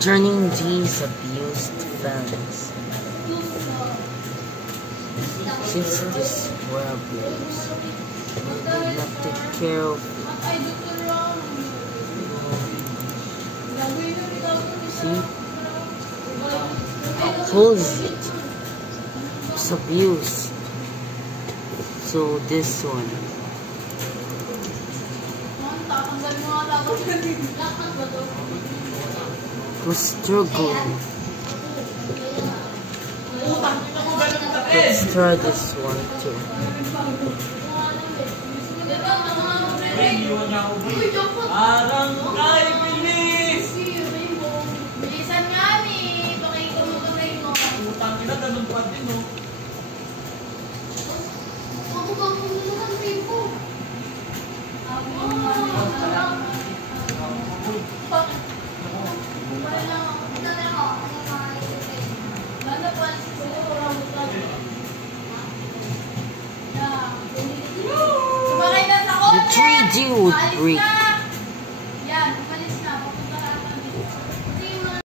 Turning these abused fans. Since this problems, we have to take care of it. See? Oppose it. It's abuse. So this one. To struggle. Let's try this one too. The 3D would break.